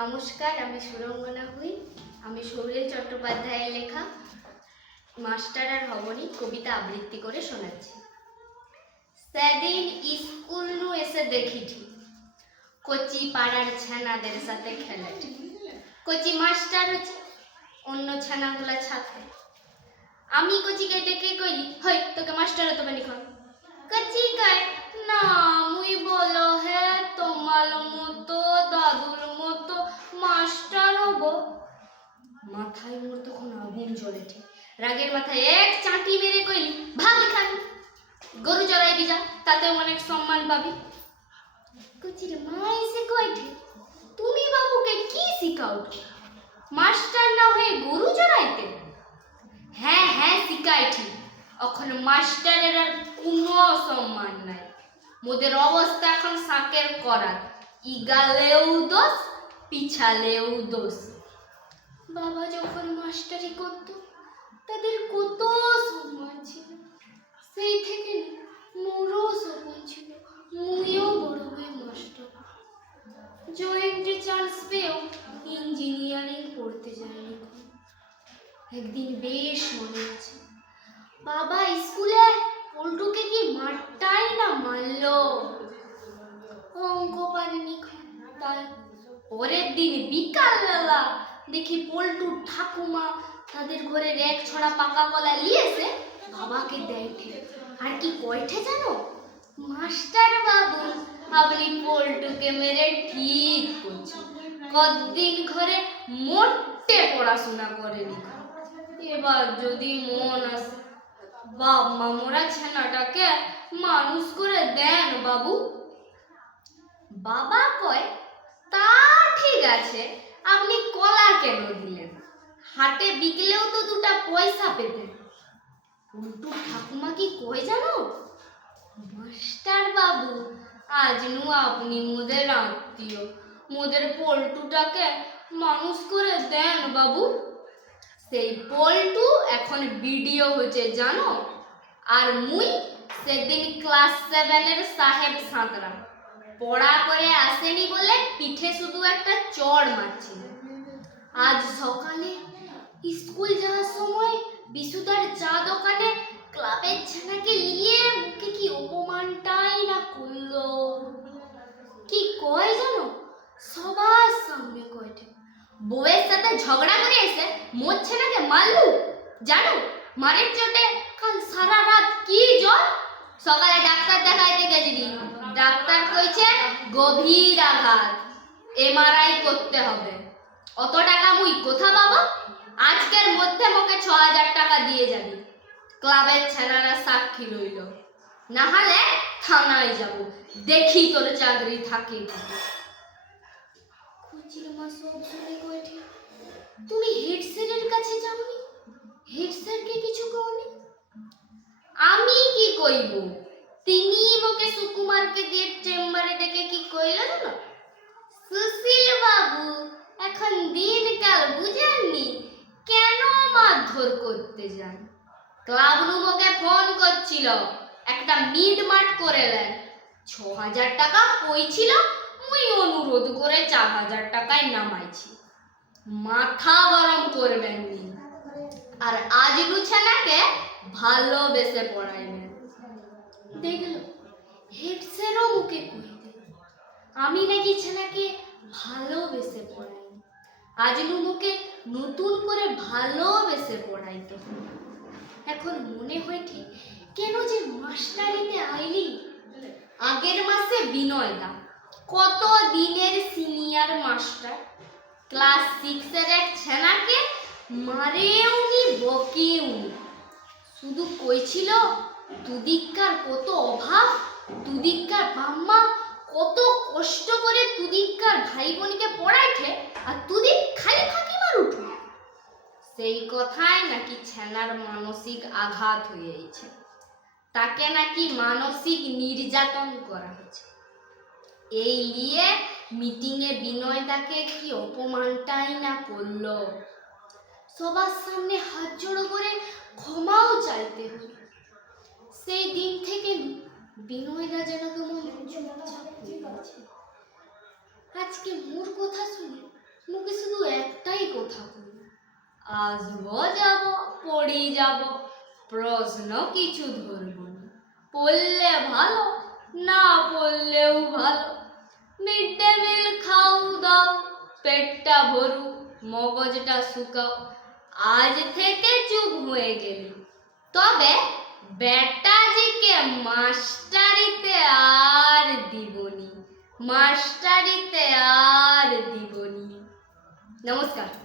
নমস্কার, আমি সুরঙ্গনা হুই। আমি সৌরেল চট্টোপাধ্যায়ের লেখা মাস্টার আর হবনি কবিতা আবৃত্তি করে শোনাচ্ছি। সেদিন স্কুল নু এসে দেখিঠি কচি পাড়ার ছানাদের সাথে খেলাটি। কচি মাস্টার হচ্ছে, অন্য ছানাগুলা ছাত্র। আমি কচিকে ডেকে কইলি, হই তোকে মাস্টার হতে পারি খন। কচি কয়, না মুই বলো হে তোমার মতো দাদুর মতো মাস্টার হব। মাথায় মোর তখন আগুন জ্বলেছে। রাগের মাথায় এক চাঁটি মেরে কইলি, ভাগ এখান, গরু চড়াইবি যা, তাতেও অনেক সম্মান পাবি। কচির মা এসে কইঠে, তুমি বাবুকে কি শিখাও? মাস্টার না হয়ে গরু চড়াইতে? হ্যাঁ হ্যাঁ শিখাইছি, এখন মাস্টারের আর কোনো সম্মান নাই। মোদের অবস্থা এখন শাকের করার, ইগালেও দোষ পিছালেও দোষ। বাবা যখন মাস্টারি করত তাদের কত সম্মান ছিল, সেই থেকে মোরও স্বপ্ন ছিল মুইও বড় হয়ে মাস্টার। জয়েন্টে চান্স পেয়েও ইঞ্জিনিয়ারিং পড়তে যায়নি। একদিন বেশ মনে আছে, বাবা স্কুলে পল্টুকে কি মারটাই না মারলো। অঙ্ক পারেনি তাই পরের দিন বিকালবেলা দেখি পল্টুর ঠাকুমা তাদের ঘরের এক ছড়া পাকা কলা নিয়েছে বাবাকে দেয়ঠে। আর কি কয়ঠে জানো? মাস্টার বাবু, আপনি পল্টুকে মেরে ঠিক করছেন, কতদিন ঘরে মোটে পড়াশোনা করেনি, এবার যদি মন আসে বাপ মা মোরা ছেনাটাকে মানুষ করে দেন বাবু। বাবা কয়, তা ঠিক আছে, আপনি কলা কেন দিলেন? হাটে বিকলেও তো দুটা পয়সা পেতেন। পল্টু ঠাকুমা কি কয় জানো? মাস্টার বাবু, আজ নু আপনি মোদের আত্মীয়, মোদের পল্টুটাকে মানুষ করে দেন বাবু। সেই পল্টু এখন বিডিও হয়েছে জানো, আর মুই সেদিন ক্লাস 7-এর সাহেব সাঁতরা। পড়া করে আসেনি বলে পিঠে শুধু একটা চড় মারছিল। আজ সকালে স্কুল যাওয়ার সময় বিশুদার চা দোকানে ক্লাবের ছেনাকে নিয়ে মুখে কি অপমানটাই না করলো। কি কয় জানো? সবার সামনে কয়টা বউয়ের সাথে ঝগড়া করে এসে মোর ছেনাকে মারলু জানো। মারের চোটে কাল সারা রাত কি জ্বর। সকালে ডাক্তার দেখাইতে গেছিলি, ডাক্তার কইছে গভীর আঘাত, এমআরআই করতে হবে। অত টাকা মুই কোথা পাবো? আজকের মধ্যে মোকে 6000 টাকা দিয়ে যাবি। ক্লাবের ছেনারা সাক্ষী রইল, না হলে থানায় যাব, দেখি তোর চাকরি থাকে। কুচির মা সব শুনে কইঠে, তুমি হেড স্যারের কাছে যাওনি? হেড স্যারকে কিছু কওনি? আমি কি কইব? তিনি মোকে সুকুমারকে দিয়ে চেম্বারে ডেকে কি কইল জানো? সুশীল বাবু, এখন দিনকাল বুঝেননি, কেন মারধর করতে যান? ক্লাব নু মোকে ফোন করছিল, একটা মিটমাট করে দেন। 6000 টাকা কইছিল, মুই অনুরোধ করে 4000 টাকায় নামাইছি। মাথা গরম করবেন নি, আর আজ লুছেনাকে ভালোবেসে পড়াইবেন। দেখলো হেড স্যারও মুখে কই দিল, আমি নাকি ছেনাকে ভালোবেসে পড়াই। আজ মুখে নতুন করে ভালোবেসে পড়াইতে। এখন মনে হয় ঠিক কেন যে মাস্টারিতে আইলি। আগের মাসে বিনয়দা, কত দিনের সিনিয়র মাস্টার, ক্লাস 6-এর এক ছেনাকে মারেওনি বকেওনি, শুধু কইছিল তুদিক্কার কত অভাব, তুদিক্কার বাম্মা কত কষ্ট করে তুদিক্কার ভাই বোনকে পড়াইছে, আর তুদিক খালি ফাঁকি মারুঠ। সেই কথায় নাকি ছেনার মানসিক আঘাত হয়েছে, তাকে নাকি মানসিক নির্যাতন করা হয়েছে। এই নিয়ে মিটিংয়ে বিনয়দাকে কি অপমানটাই না করলো। সবার সামনে হাত জড়ো করে ক্ষমাও চাইতে হলো। সেই দিন থেকে বিনয়দা যেন কেমন চুপচাপ হয়ে গেছে। আজকে মোর কথা শুনে আসবো যাব পড়ি যাব, প্রশ্ন কিছু ধরব না, পড়লে ভালো না পড়লেও ভালো। মিড ডে মিল খাও দাও, পেটটা ভরু, মগজটা শুকাও, আজ থেকে চুপ হয়ে গেলি, তবে বেটাজিকে মাস্টারিতে আর দিবনি, মাস্টারিতে আর দিবনি। নমস্কার।